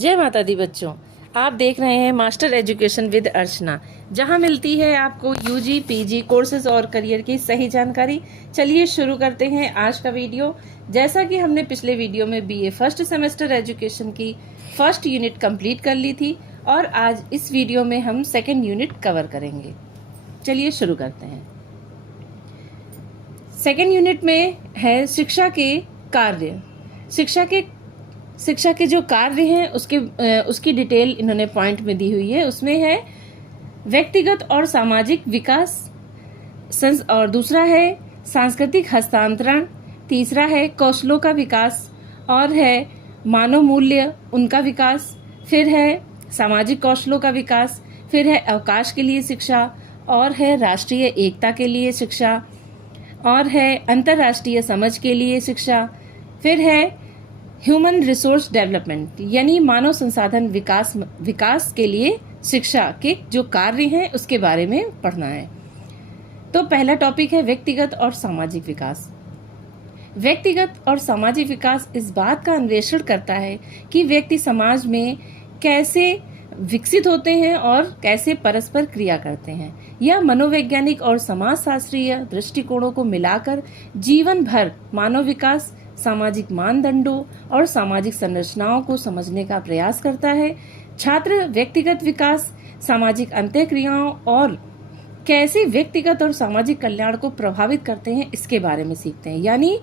जय माता दी बच्चों, आप देख रहे हैं मास्टर एजुकेशन विद अर्चना, जहां मिलती है आपको यूजी पीजी कोर्सेज और करियर की सही जानकारी। चलिए शुरू करते हैं आज का वीडियो। जैसा कि हमने पिछले वीडियो में बीए फर्स्ट सेमेस्टर एजुकेशन की फर्स्ट यूनिट कंप्लीट कर ली थी और आज इस वीडियो में हम सेकेंड यूनिट कवर करेंगे। चलिए शुरू करते हैं। सेकेंड यूनिट में है शिक्षा के कार्य। शिक्षा के जो कार्य हैं उसकी डिटेल इन्होंने पॉइंट में दी हुई है। उसमें है व्यक्तिगत और सामाजिक विकास, और दूसरा है सांस्कृतिक हस्तांतरण, तीसरा है कौशलों का विकास और है मानव मूल्य उनका विकास, फिर है सामाजिक कौशलों का विकास, फिर है अवकाश के लिए शिक्षा और है राष्ट्रीय एकता के लिए शिक्षा और है अंतर्राष्ट्रीय समझ के लिए शिक्षा, फिर है ह्यूमन रिसोर्स डेवलपमेंट यानी मानव संसाधन विकास के लिए शिक्षा के जो कार्य हैं उसके बारे में पढ़ना है। तो पहला टॉपिक है व्यक्तिगत और सामाजिक विकास। व्यक्तिगत और सामाजिक विकास इस बात का अन्वेषण करता है कि व्यक्ति समाज में कैसे विकसित होते हैं और कैसे परस्पर क्रिया करते हैं। यह मनोवैज्ञानिक और समाजशास्त्रीय दृष्टिकोणों को मिलाकर जीवन भर मानव विकास, सामाजिक मानदंडों और सामाजिक संरचनाओं को समझने का प्रयास करता है। छात्र व्यक्तिगत विकास, सामाजिक अंतःक्रियाओं और कैसे व्यक्तिगत और सामाजिक कल्याण को प्रभावित करते हैं इसके बारे में सीखते हैं। यानी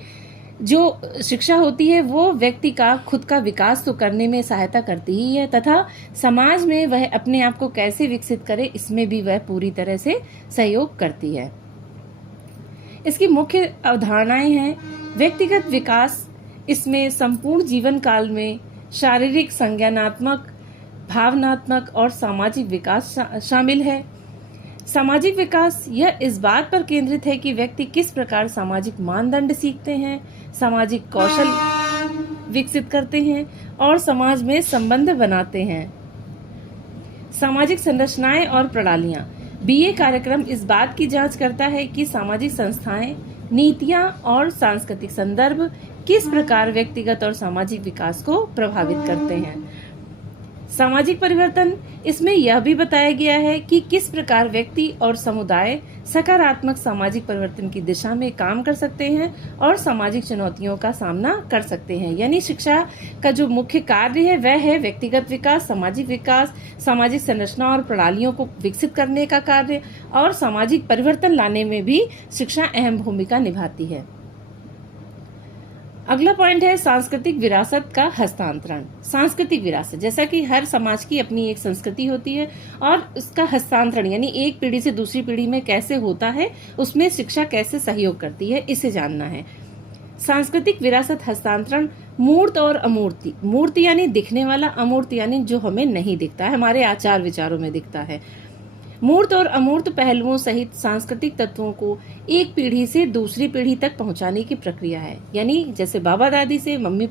जो शिक्षा होती है वो व्यक्ति का खुद का विकास तो करने में सहायता करती ही है तथा समाज में वह अपने आप को कैसे विकसित करे इसमें भी वह पूरी तरह से सहयोग करती है। इसकी मुख्य अवधारणाएं हैं व्यक्तिगत विकास। इसमें संपूर्ण जीवन काल में शारीरिक, संज्ञानात्मक, भावनात्मक और सामाजिक विकास शामिल है। सामाजिक विकास यह इस बात पर केंद्रित है कि व्यक्ति किस प्रकार सामाजिक मानदंड सीखते हैं, सामाजिक कौशल विकसित करते हैं और समाज में संबंध बनाते हैं। सामाजिक संरचनाएं और प्रणालियां। बीए कार्यक्रम इस बात की जांच करता है कि सामाजिक संस्थाएं, नीतियां और सांस्कृतिक संदर्भ किस प्रकार व्यक्तिगत और सामाजिक विकास को प्रभावित करते हैं। सामाजिक परिवर्तन, इसमें यह भी बताया गया है कि किस प्रकार व्यक्ति और समुदाय सकारात्मक सामाजिक परिवर्तन की दिशा में काम कर सकते हैं और सामाजिक चुनौतियों का सामना कर सकते हैं। यानी शिक्षा का जो मुख्य कार्य है वह है व्यक्तिगत विकास, सामाजिक संरचना और प्रणालियों को विकसित करने का कार्य और सामाजिक परिवर्तन लाने में भी शिक्षा अहम भूमिका निभाती है। अगला पॉइंट है सांस्कृतिक विरासत का हस्तांतरण। सांस्कृतिक विरासत, जैसा कि हर समाज की अपनी एक संस्कृति होती है और उसका हस्तांतरण यानी एक पीढ़ी से दूसरी पीढ़ी में कैसे होता है, उसमें शिक्षा कैसे सहयोग करती है, इसे जानना है। सांस्कृतिक विरासत हस्तांतरण मूर्त और अमूर्त, मूर्त यानी दिखने वाला, अमूर्त यानी जो हमें नहीं दिखता है, हमारे आचार विचारों में दिखता है। मूर्त और अमूर्त पहलुओं सहित सांस्कृतिक तत्वों को एक पीढ़ी से दूसरी पीढ़ी तक पहुंचाने की प्रक्रिया है। यानी जैसे बाबा दादी से मम्मी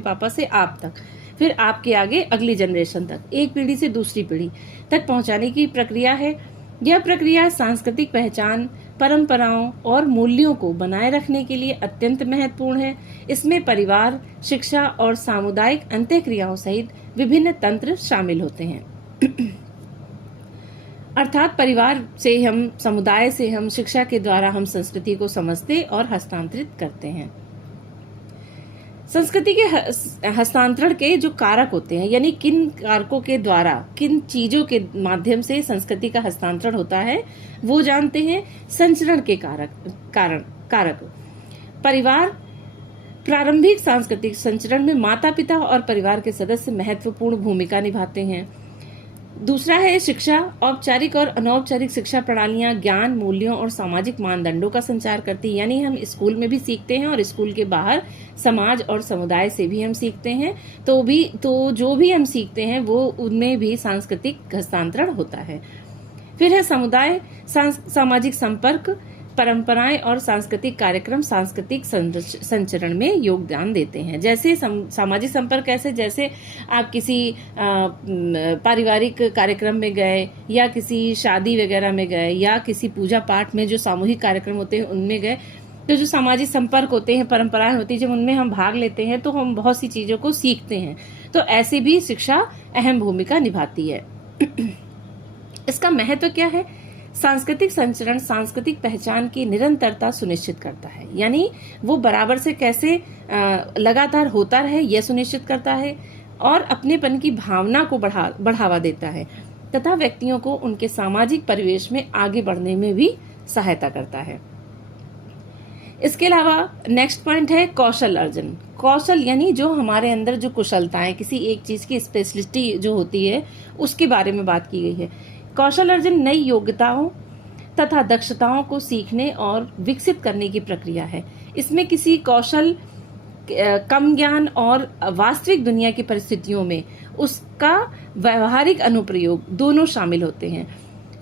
पापा से आप तक, फिर आपके आगे अगली जनरेशन तक, एक पीढ़ी से दूसरी पीढ़ी तक पहुंचाने की प्रक्रिया है। यह प्रक्रिया सांस्कृतिक पहचान, परंपराओं और मूल्यों को बनाए रखने के लिए अत्यंत महत्वपूर्ण है। इसमें परिवार, शिक्षा और सामुदायिक अंतःक्रियाओं सहित विभिन्न तंत्र शामिल होते हैं। अर्थात परिवार से हम, समुदाय से हम, शिक्षा के द्वारा हम संस्कृति को समझते और हस्तांतरित करते हैं। संस्कृति के हस्तांतरण के जो कारक होते हैं, यानी किन कारकों के द्वारा, किन चीजों के माध्यम से संस्कृति का हस्तांतरण होता है वो जानते हैं। संचरण के कारक। परिवार, प्रारंभिक सांस्कृतिक संचरण में माता पिता और परिवार के सदस्य महत्वपूर्ण भूमिका निभाते हैं। दूसरा है शिक्षा। औपचारिक और अनौपचारिक शिक्षा प्रणालियां ज्ञान, मूल्यों और सामाजिक मानदंडों का संचार करती हैं। यानी हम स्कूल में भी सीखते हैं और स्कूल के बाहर समाज और समुदाय से भी हम सीखते हैं। तो जो भी हम सीखते हैं वो उनमें भी सांस्कृतिक हस्तांतरण होता है। फिर है समुदाय, सामाजिक संपर्क, परंपराएं और सांस्कृतिक कार्यक्रम सांस्कृतिक संचरण में योगदान देते हैं। जैसे सामाजिक संपर्क कैसे, जैसे आप किसी पारिवारिक कार्यक्रम में गए या किसी शादी वगैरह में गए या किसी पूजा पाठ में जो सामूहिक कार्यक्रम होते हैं उनमें गए, तो जो सामाजिक संपर्क होते हैं, परंपराएं होती हैं, जब उनमें हम भाग लेते हैं तो हम बहुत सी चीजों को सीखते हैं। तो ऐसे भी शिक्षा अहम भूमिका निभाती है। इसका महत्व क्या है? सांस्कृतिक संचरण सांस्कृतिक पहचान की निरंतरता सुनिश्चित करता है, यानी वो बराबर से कैसे लगातार होता रहे यह सुनिश्चित करता है, और अपनेपन की भावना को बढ़ावा देता है तथा व्यक्तियों को उनके सामाजिक परिवेश में आगे बढ़ने में भी सहायता करता है। इसके अलावा नेक्स्ट पॉइंट है कौशल अर्जन। कौशल यानी जो हमारे अंदर जो कुशलताएं, किसी एक चीज की स्पेशलिटी जो होती है उसके बारे में बात की गई है। कौशल अर्जन नई योग्यताओं तथा दक्षताओं को सीखने और विकसित करने की प्रक्रिया है। इसमें किसी कौशल, कम ज्ञान और वास्तविक दुनिया की परिस्थितियों में उसका व्यवहारिक अनुप्रयोग दोनों शामिल होते हैं।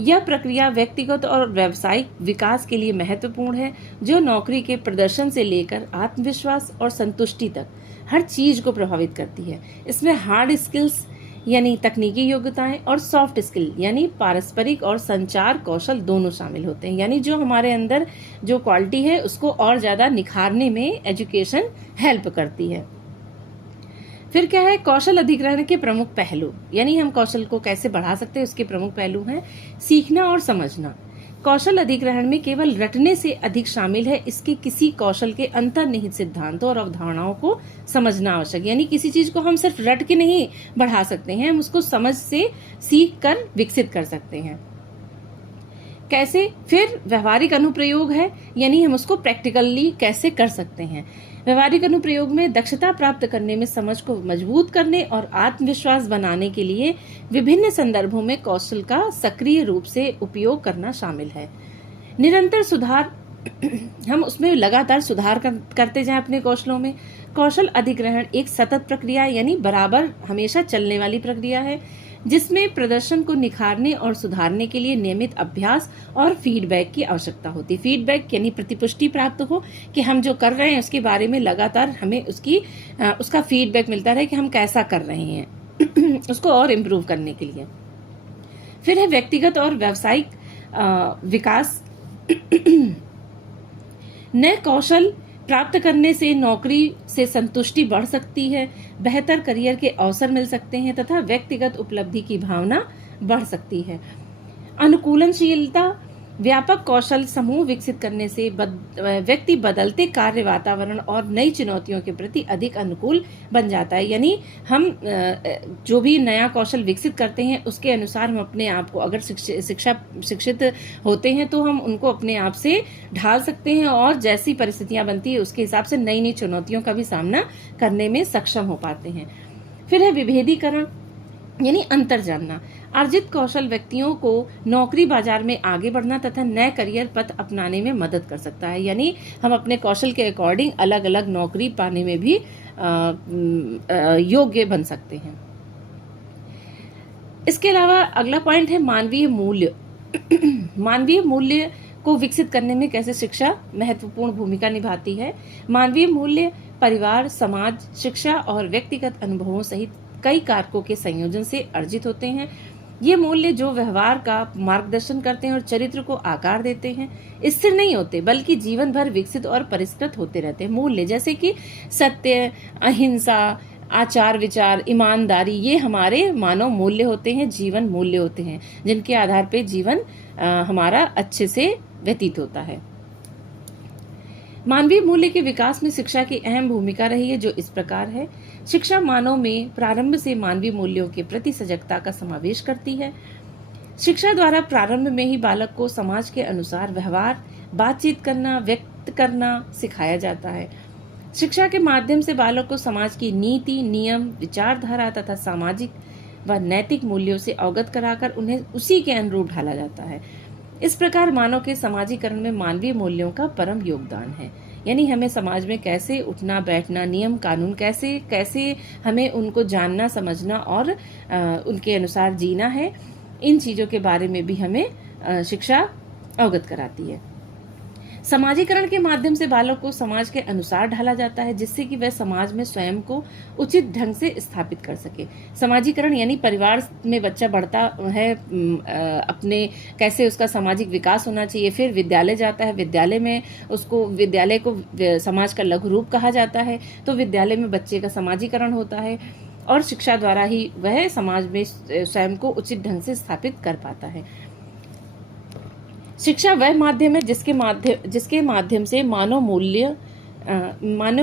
यह प्रक्रिया व्यक्तिगत और व्यावसायिक विकास के लिए महत्वपूर्ण है, जो नौकरी के प्रदर्शन से लेकर आत्मविश्वास और संतुष्टि तक हर चीज को प्रभावित करती है। इसमें हार्ड स्किल्स यानी तकनीकी योग्यताएं और सॉफ्ट स्किल यानी पारस्परिक और संचार कौशल दोनों शामिल होते हैं, यानी जो हमारे अंदर जो क्वालिटी है उसको और ज्यादा निखारने में एजुकेशन हेल्प करती है। फिर क्या है? कौशल अधिग्रहण के प्रमुख पहलू, यानी हम कौशल को कैसे बढ़ा सकते हैं उसके प्रमुख पहलू हैं सीखना और समझना। कौशल अधिग्रहण में केवल रटने से अधिक शामिल है इसके किसी कौशल के अंतर्निहित सिद्धांतों और अवधारणाओं को समझना आवश्यक, यानी किसी चीज को हम सिर्फ रट के नहीं बढ़ा सकते हैं, हम उसको समझ से सीख कर विकसित कर सकते हैं। कैसे? फिर व्यवहारिक अनुप्रयोग है, यानी हम उसको प्रैक्टिकली कैसे कर सकते हैं। व्यवहारिक अनुप्रयोग में दक्षता प्राप्त करने में समझ को मजबूत करने और आत्मविश्वास बनाने के लिए विभिन्न संदर्भों में कौशल का सक्रिय रूप से उपयोग करना शामिल है। निरंतर सुधार, हम उसमें लगातार सुधार करते जाएं अपने कौशलों में। कौशल अधिग्रहण एक सतत प्रक्रिया यानी बराबर हमेशा चलने वाली प्रक्रिया है, जिसमें प्रदर्शन को निखारने और सुधारने के लिए नियमित अभ्यास और फीडबैक की आवश्यकता होती है। फीडबैक यानी प्रतिपुष्टि प्राप्त हो कि हम जो कर रहे हैं उसके बारे में लगातार हमें उसका फीडबैक मिलता रहे कि हम कैसा कर रहे हैं उसको और इम्प्रूव करने के लिए। फिर है व्यक्तिगत और व्यावसायिक विकास। नए कौशल प्राप्त करने से नौकरी से संतुष्टि बढ़ सकती है, बेहतर करियर के अवसर मिल सकते हैं तथा व्यक्तिगत उपलब्धि की भावना बढ़ सकती है। अनुकूलनशीलता, व्यापक कौशल समूह विकसित करने से व्यक्ति बदलते कार्य वातावरण और नई चुनौतियों के प्रति अधिक अनुकूल बन जाता है, यानी हम जो भी नया कौशल विकसित करते हैं उसके अनुसार हम अपने आप को, अगर शिक्षित होते हैं तो हम उनको अपने आप से ढाल सकते हैं और जैसी परिस्थितियां बनती है उसके हिसाब से नई नई चुनौतियों का भी सामना करने में सक्षम हो पाते हैं। फिर है विभेदीकरण यानी अंतर जानना। अर्जित कौशल व्यक्तियों को नौकरी बाजार में आगे बढ़ना तथा नए करियर पथ अपनाने में मदद कर सकता है, यानी हम अपने कौशल के अकॉर्डिंग अलग अलग नौकरी पाने में भी योग्य बन सकते हैं। इसके अलावा अगला पॉइंट है मानवीय मूल्य। मानवीय मूल्य को विकसित करने में कैसे शिक्षा महत्वपूर्ण भूमिका निभाती है। मानवीय मूल्य परिवार, समाज, शिक्षा और व्यक्तिगत अनुभवों सहित कई कारकों के संयोजन से अर्जित होते हैं। ये मूल्य जो व्यवहार का मार्गदर्शन करते हैं और चरित्र को आकार देते हैं, स्थिर नहीं होते बल्कि जीवन भर विकसित और परिष्कृत होते रहते हैं। मूल्य जैसे कि सत्य, अहिंसा, आचार विचार, ईमानदारी, ये हमारे मानव मूल्य होते हैं, जीवन मूल्य होते हैं, जिनके आधार पे जीवन हमारा अच्छे से व्यतीत होता है। मानवीय मूल्य के विकास में शिक्षा की अहम भूमिका रही है, जो इस प्रकार है। शिक्षा मानव में प्रारंभ से मानवीय मूल्यों के प्रति सजगता का समावेश करती है। शिक्षा द्वारा प्रारंभ में ही बालक को समाज के अनुसार व्यवहार, बातचीत करना, व्यक्त करना सिखाया जाता है। शिक्षा के माध्यम से बालक को समाज की नीति, नियम, विचारधारा तथा सामाजिक व नैतिक मूल्यों से अवगत कराकर उन्हें उसी के अनुरूप ढाला जाता है। इस प्रकार मानव के समाजीकरण में मानवीय मूल्यों का परम योगदान है, यानी हमें समाज में कैसे उठना बैठना, नियम कानून कैसे हमें उनको जानना, समझना और उनके अनुसार जीना है, इन चीजों के बारे में भी हमें शिक्षा अवगत कराती है। समाजीकरण के माध्यम से बालक को समाज के अनुसार ढाला जाता है, जिससे कि वह समाज में स्वयं को उचित ढंग से स्थापित कर सके। समाजीकरण यानी परिवार में बच्चा बढ़ता है, अपने कैसे उसका सामाजिक विकास होना चाहिए। फिर विद्यालय जाता है, विद्यालय को समाज का लघु रूप कहा जाता है, तो विद्यालय में बच्चे का समाजीकरण होता है और शिक्षा द्वारा ही वह समाज में स्वयं को उचित ढंग से स्थापित कर पाता है। शिक्षा वह माध्यम है जिसके माध्यम से मानव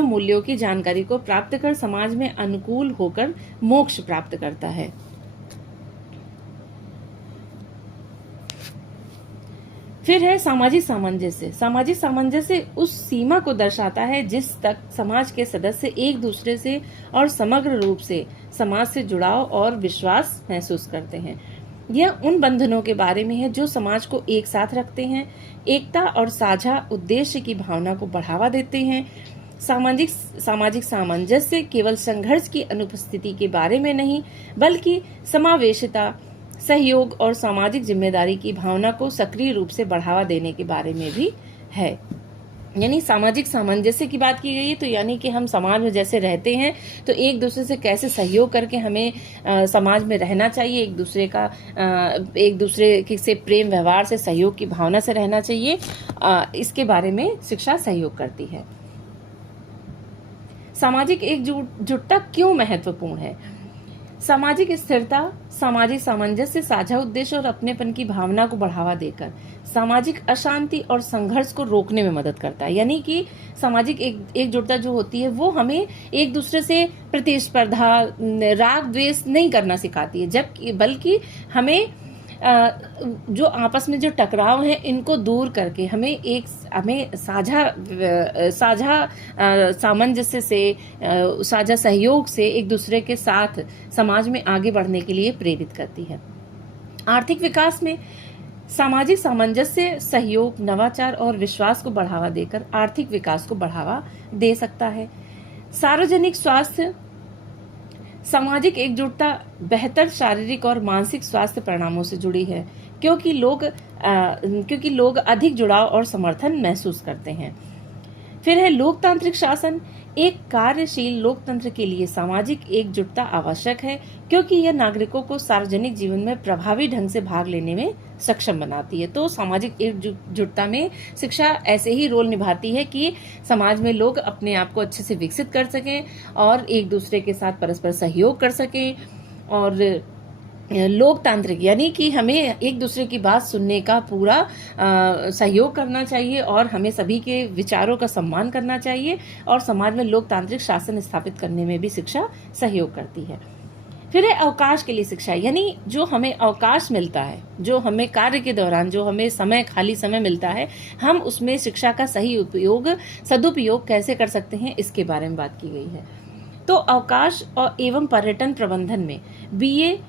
मूल्यों की जानकारी को प्राप्त कर समाज में अनुकूल होकर मोक्ष प्राप्त करता है। फिर है सामाजिक सामंजस्य। सामाजिक सामंजस्य उस सीमा को दर्शाता है जिस तक समाज के सदस्य एक दूसरे से और समग्र रूप से समाज से जुड़ाव और विश्वास महसूस करते हैं। यह उन बंधनों के बारे में है जो समाज को एक साथ रखते हैं, एकता और साझा उद्देश्य की भावना को बढ़ावा देते हैं। सामाजिक सामंजस्य केवल संघर्ष की अनुपस्थिति के बारे में नहीं, बल्कि समावेशिता, सहयोग और सामाजिक जिम्मेदारी की भावना को सक्रिय रूप से बढ़ावा देने के बारे में भी है। यानी सामाजिक सामंजस्य की बात की गई है, तो यानी कि हम समाज में जैसे रहते हैं तो एक दूसरे से कैसे सहयोग करके हमें समाज में रहना चाहिए, एक दूसरे से प्रेम व्यवहार से, सहयोग की भावना से रहना चाहिए, इसके बारे में शिक्षा सहयोग करती है। सामाजिक एकजुटता क्यों महत्वपूर्ण है? सामाजिक स्थिरता, सामाजिक सामंजस्य, साझा उद्देश्य और अपनेपन की भावना को बढ़ावा देकर सामाजिक अशांति और संघर्ष को रोकने में मदद करता है। यानी कि सामाजिक एकजुटता जो होती है वो हमें एक दूसरे से प्रतिस्पर्धा, राग द्वेष नहीं करना सिखाती है, बल्कि हमें जो आपस में जो टकराव है इनको दूर करके हमें साझा सामंजस्य से, साझा सहयोग से एक दूसरे के साथ समाज में आगे बढ़ने के लिए प्रेरित करती है। आर्थिक विकास में सामाजिक सामंजस्य, सहयोग, नवाचार और विश्वास को बढ़ावा देकर आर्थिक विकास को बढ़ावा दे सकता है। सार्वजनिक स्वास्थ्य, सामाजिक एकजुटता बेहतर शारीरिक और मानसिक स्वास्थ्य परिणामों से जुड़ी है, क्योंकि लोग अधिक जुड़ाव और समर्थन महसूस करते हैं। फिर है लोकतांत्रिक शासन। एक कार्यशील लोकतंत्र के लिए सामाजिक एकजुटता आवश्यक है, क्योंकि यह नागरिकों को सार्वजनिक जीवन में प्रभावी ढंग से भाग लेने में सक्षम बनाती है। तो सामाजिक एकजुटता में शिक्षा ऐसे ही रोल निभाती है कि समाज में लोग अपने आप को अच्छे से विकसित कर सकें और एक दूसरे के साथ परस्पर सहयोग कर सकें। और लोकतांत्रिक यानी कि हमें एक दूसरे की बात सुनने का पूरा सहयोग करना चाहिए और हमें सभी के विचारों का सम्मान करना चाहिए, और समाज में लोकतांत्रिक शासन स्थापित करने में भी शिक्षा सहयोग करती है। फिर है अवकाश के लिए शिक्षा। यानी जो हमें अवकाश मिलता है, जो हमें कार्य के दौरान जो हमें खाली समय मिलता है, हम उसमें शिक्षा का सही सदुपयोग कैसे कर सकते हैं, इसके बारे में बात की गई है। तो अवकाश और एवं पर्यटन प्रबंधन में बीए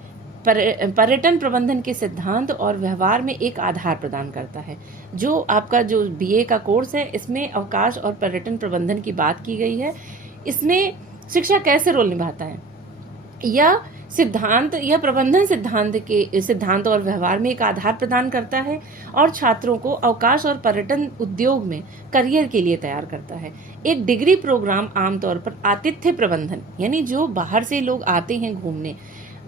पर्यटन प्रबंधन के सिद्धांत और व्यवहार में एक आधार प्रदान करता है। जो आपका जो बीए का कोर्स है, इसमें अवकाश और पर्यटन प्रबंधन की बात की गई है। इसमें शिक्षा कैसे रोल निभाता है? यह प्रबंधन सिद्धांत और व्यवहार में एक आधार प्रदान करता है और छात्रों को अवकाश और पर्यटन उद्योग में करियर के लिए तैयार करता है। एक डिग्री प्रोग्राम आमतौर पर आतिथ्य प्रबंधन, यानी जो बाहर से लोग आते हैं घूमने,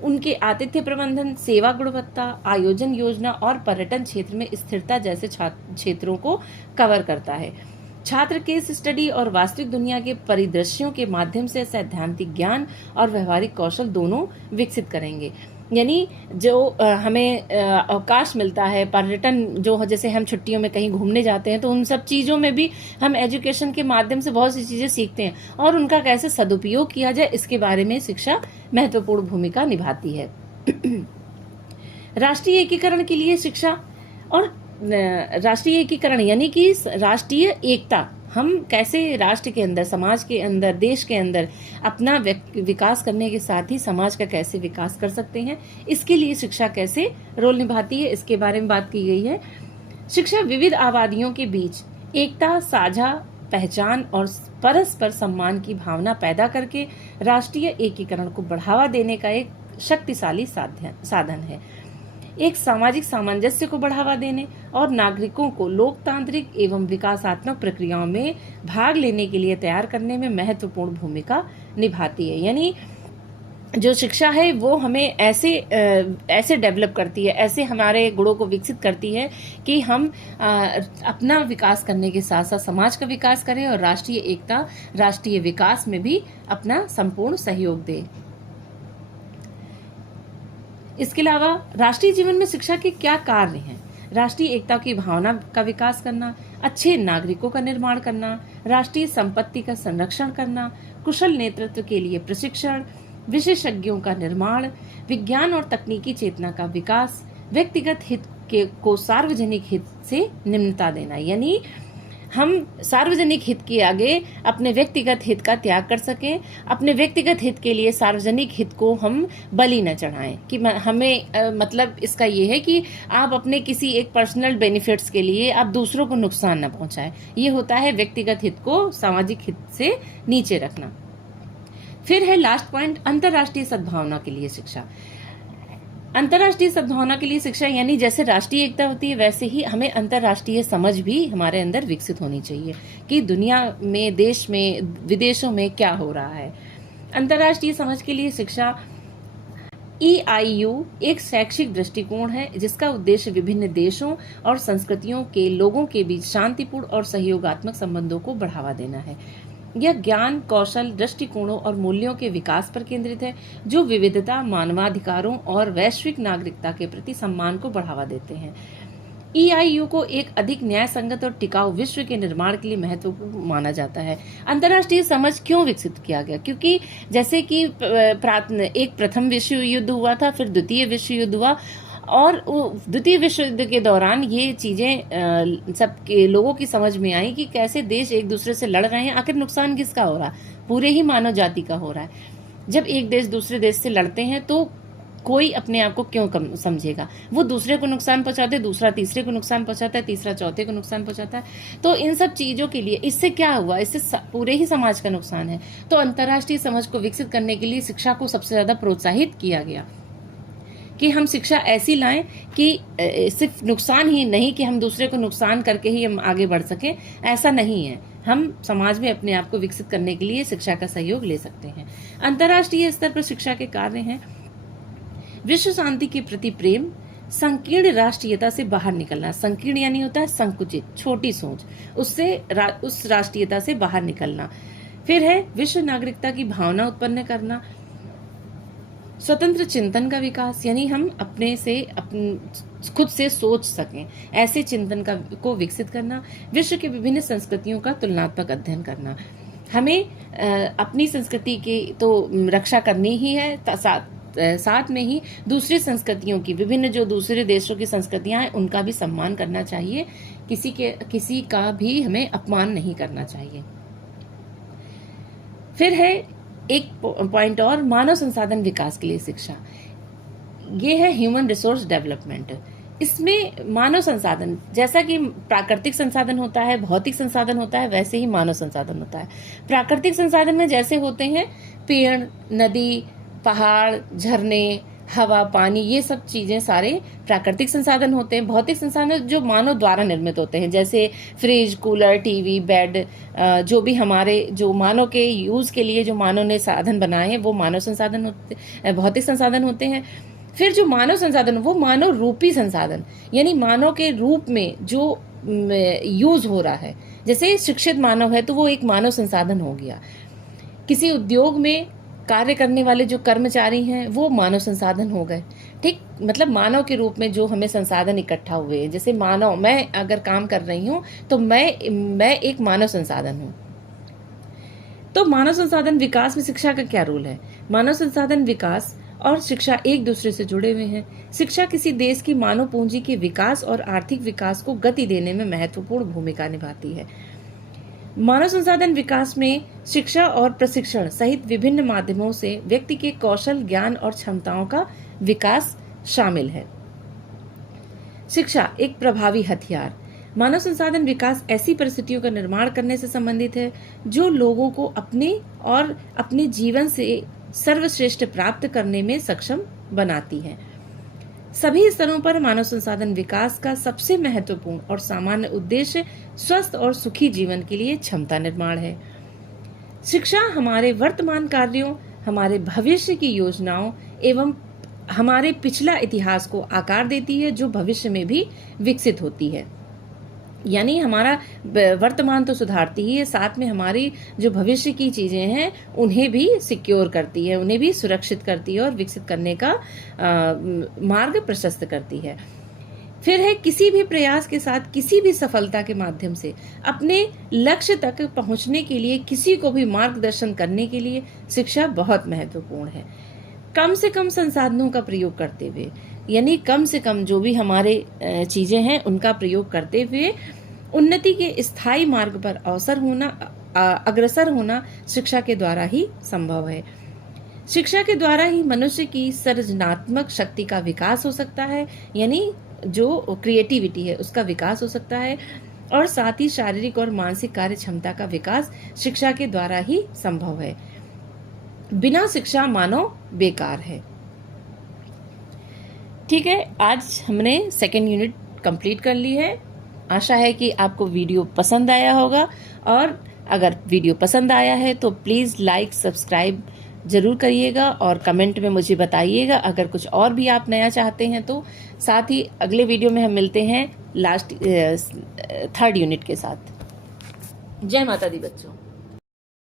उनके आतिथ्य प्रबंधन, सेवा गुणवत्ता, आयोजन योजना और पर्यटन क्षेत्र में स्थिरता जैसे क्षेत्रों को कवर करता है। छात्र केस स्टडी और वास्तविक दुनिया के परिदृश्यों के माध्यम से सैद्धांतिक ज्ञान और व्यवहारिक कौशल दोनों विकसित करेंगे। यानी जो हमें अवकाश मिलता है, पर्यटन जो जैसे हम छुट्टियों में कहीं घूमने जाते हैं, तो उन सब चीज़ों में भी हम एजुकेशन के माध्यम से बहुत सी चीज़ें सीखते हैं और उनका कैसे सदुपयोग किया जाए, इसके बारे में शिक्षा महत्वपूर्ण भूमिका निभाती है। राष्ट्रीय एकीकरण के लिए शिक्षा और राष्ट्रीय एकीकरण यानी कि राष्ट्रीय एकता, हम कैसे राष्ट्र के अंदर, समाज के अंदर, देश के अंदर अपना विकास करने के साथ ही समाज का कैसे विकास कर सकते हैं, इसके लिए शिक्षा कैसे रोल निभाती है, इसके बारे में बात की गई है। शिक्षा विविध आबादियों के बीच एकता, साझा पहचान और परस्पर सम्मान की भावना पैदा करके राष्ट्रीय एकीकरण को बढ़ावा देने का एक शक्तिशाली साधन है। एक सामाजिक सामंजस्य को बढ़ावा देने और नागरिकों को लोकतांत्रिक एवं विकासात्मक प्रक्रियाओं में भाग लेने के लिए तैयार करने में महत्वपूर्ण भूमिका निभाती है। यानी जो शिक्षा है वो हमें ऐसे डेवलप करती है, ऐसे हमारे गुणों को विकसित करती है कि हम अपना विकास करने के साथ साथ समाज का विकास करें और राष्ट्रीय एकता, राष्ट्रीय विकास में भी अपना संपूर्ण सहयोग दें। इसके अलावा राष्ट्रीय जीवन में शिक्षा के क्या कार्य हैं? राष्ट्रीय एकता की भावना का विकास करना, अच्छे नागरिकों का निर्माण करना, राष्ट्रीय संपत्ति का संरक्षण करना, कुशल नेतृत्व के लिए प्रशिक्षण, विशेषज्ञों का निर्माण, विज्ञान और तकनीकी चेतना का विकास, व्यक्तिगत हित को सार्वजनिक हित से निम्नता देना, यानी हम सार्वजनिक हित के आगे अपने व्यक्तिगत हित का त्याग कर सकें, अपने व्यक्तिगत हित के लिए सार्वजनिक हित को हम बलि न चढ़ाएं। कि हमें मतलब इसका ये है कि आप अपने किसी एक पर्सनल बेनिफिट्स के लिए आप दूसरों को नुकसान न पहुंचाएं। ये होता है व्यक्तिगत हित को सामाजिक हित से नीचे रखना। फिर है लास्ट पॉइंट, अंतर्राष्ट्रीय सद्भावना के लिए शिक्षा। अंतर्राष्ट्रीय सद्भावना के लिए शिक्षा यानी जैसे राष्ट्रीय एकता होती है वैसे ही हमें अंतर्राष्ट्रीय समझ भी हमारे अंदर विकसित होनी चाहिए कि दुनिया में, देश में, विदेशों में क्या हो रहा है। अंतर्राष्ट्रीय समझ के लिए शिक्षा EIU एक शैक्षिक दृष्टिकोण है जिसका उद्देश्य विभिन्न देशों और संस्कृतियों के लोगों के बीच शांतिपूर्ण और सहयोगात्मक संबंधों को बढ़ावा देना है। यह ज्ञान, कौशल, दृष्टिकोणों और मूल्यों के विकास पर केंद्रित है जो विविधता, मानवाधिकारों और वैश्विक नागरिकता के प्रति सम्मान को बढ़ावा देते हैं। EIU को एक अधिक न्याय संगत और टिकाऊ विश्व के निर्माण के लिए महत्वपूर्ण माना जाता है। अंतर्राष्ट्रीय समझ क्यों विकसित किया गया? क्योंकि जैसे कि एक प्रथम विश्व युद्ध हुआ था, फिर द्वितीय विश्व युद्ध हुआ, और द्वितीय विश्व युद्ध के दौरान ये चीजें सब लोगों की समझ में आई कि कैसे देश एक दूसरे से लड़ रहे हैं, आखिर नुकसान किसका हो रहा है? पूरे ही मानव जाति का हो रहा है। जब एक देश दूसरे देश से लड़ते हैं तो कोई अपने आप को क्यों कम समझेगा? वो दूसरे को नुकसान पहुंचाते, दूसरा तीसरे को नुकसान पहुंचाता है, तीसरा चौथे को नुकसान पहुंचाता है। तो इन सब चीजों के लिए इससे क्या हुआ? इससे पूरे ही समाज का नुकसान है। तो अंतर्राष्ट्रीय समझ को विकसित करने के लिए शिक्षा को सबसे ज्यादा प्रोत्साहित किया गया कि हम शिक्षा ऐसी लाएं कि सिर्फ नुकसान ही नहीं कि हम दूसरे को नुकसान करके ही हम आगे बढ़ सकें, ऐसा नहीं है। हम समाज में अपने आप को विकसित करने के लिए शिक्षा का सहयोग ले सकते हैं। अंतर्राष्ट्रीय स्तर पर शिक्षा के कार्य हैं विश्व शांति के प्रति प्रेम, संकीर्ण राष्ट्रीयता से बाहर निकलना। संकीर्ण यानी होता है संकुचित, छोटी सोच, उससे उस राष्ट्रीयता से बाहर निकलना। फिर है विश्व नागरिकता की भावना उत्पन्न करना, स्वतंत्र चिंतन का विकास, यानी हम अपने से खुद से सोच सकें, ऐसे चिंतन को विकसित करना। विश्व के विभिन्न संस्कृतियों का तुलनात्मक अध्ययन करना। हमें अपनी संस्कृति की तो रक्षा करनी ही है, साथ में ही दूसरी संस्कृतियों की, विभिन्न जो दूसरे देशों की संस्कृतियां हैं उनका भी सम्मान करना चाहिए। किसी का भी हमें अपमान नहीं करना चाहिए। फिर है एक पॉइंट और, मानव संसाधन विकास के लिए शिक्षा। ये है ह्यूमन रिसोर्स डेवलपमेंट। इसमें मानव संसाधन, जैसा कि प्राकृतिक संसाधन होता है, भौतिक संसाधन होता है, वैसे ही मानव संसाधन होता है। प्राकृतिक संसाधन में जैसे होते हैं पेड़, नदी, पहाड़, झरने, हवा, पानी, ये सब चीजें सारे प्राकृतिक संसाधन होते हैं। भौतिक संसाधन जो मानव द्वारा निर्मित होते हैं, जैसे फ्रिज, कूलर, टीवी, बेड, जो भी हमारे जो मानव के यूज के लिए जो मानव ने साधन बनाए हैं वो मानव संसाधन होते, भौतिक संसाधन होते हैं। फिर जो मानव संसाधन वो मानव रूपी संसाधन, यानी मानव के रूप में जो यूज हो रहा है। जैसे शिक्षित मानव है तो वो एक मानव संसाधन हो गया। किसी उद्योग में कार्य करने वाले जो कर्मचारी हैं वो मानव संसाधन हो गए। ठीक, मतलब मानव के रूप में जो हमें संसाधन इकट्ठा हुए हैं। जैसे मानव, मैं अगर काम कर रही हूँ तो मैं एक मानव संसाधन हूँ। तो मानव संसाधन विकास में शिक्षा का क्या रोल है? मानव संसाधन विकास और शिक्षा एक दूसरे से जुड़े हुए हैं। शिक्षा किसी देश की मानव पूंजी के विकास और आर्थिक विकास को गति देने में महत्वपूर्ण भूमिका निभाती है। मानव संसाधन विकास में शिक्षा और प्रशिक्षण सहित विभिन्न माध्यमों से व्यक्ति के कौशल, ज्ञान और क्षमताओं का विकास शामिल है। शिक्षा एक प्रभावी हथियार। मानव संसाधन विकास ऐसी परिस्थितियों का निर्माण करने से संबंधित है जो लोगों को अपने और अपने जीवन से सर्वश्रेष्ठ प्राप्त करने में सक्षम बनाती है। सभी स्तरों पर मानव संसाधन विकास का सबसे महत्वपूर्ण और सामान्य उद्देश्य स्वस्थ और सुखी जीवन के लिए क्षमता निर्माण है। शिक्षा हमारे वर्तमान कार्यों, हमारे भविष्य की योजनाओं एवं हमारे पिछला इतिहास को आकार देती है जो भविष्य में भी विकसित होती है। यानी हमारा वर्तमान तो सुधारती ही है, साथ में हमारी जो भविष्य की चीजें हैं उन्हें भी सिक्योर करती है, उन्हें भी सुरक्षित करती है और विकसित करने का मार्ग प्रशस्त करती है। फिर है किसी भी प्रयास के साथ किसी भी सफलता के माध्यम से अपने लक्ष्य तक पहुंचने के लिए, किसी को भी मार्गदर्शन करने के लिए शिक्षा बहुत महत्वपूर्ण है। कम से कम संसाधनों का प्रयोग करते हुए, यानी कम से कम जो भी हमारे चीजें हैं उनका प्रयोग करते हुए उन्नति के स्थायी मार्ग पर अग्रसर होना शिक्षा के द्वारा ही संभव है। शिक्षा के द्वारा ही मनुष्य की सृजनात्मक शक्ति का विकास हो सकता है, यानी जो क्रिएटिविटी है उसका विकास हो सकता है, और साथ ही शारीरिक और मानसिक कार्य क्षमता का विकास शिक्षा के द्वारा ही संभव है। बिना शिक्षा मानव बेकार है। ठीक है, आज हमने सेकेंड यूनिट कंप्लीट कर ली है। आशा है कि आपको वीडियो पसंद आया होगा, और अगर वीडियो पसंद आया है तो प्लीज़ लाइक सब्सक्राइब जरूर करिएगा और कमेंट में मुझे बताइएगा अगर कुछ और भी आप नया चाहते हैं तो। साथ ही अगले वीडियो में हम मिलते हैं थर्ड यूनिट के साथ। जय माता दी बच्चों।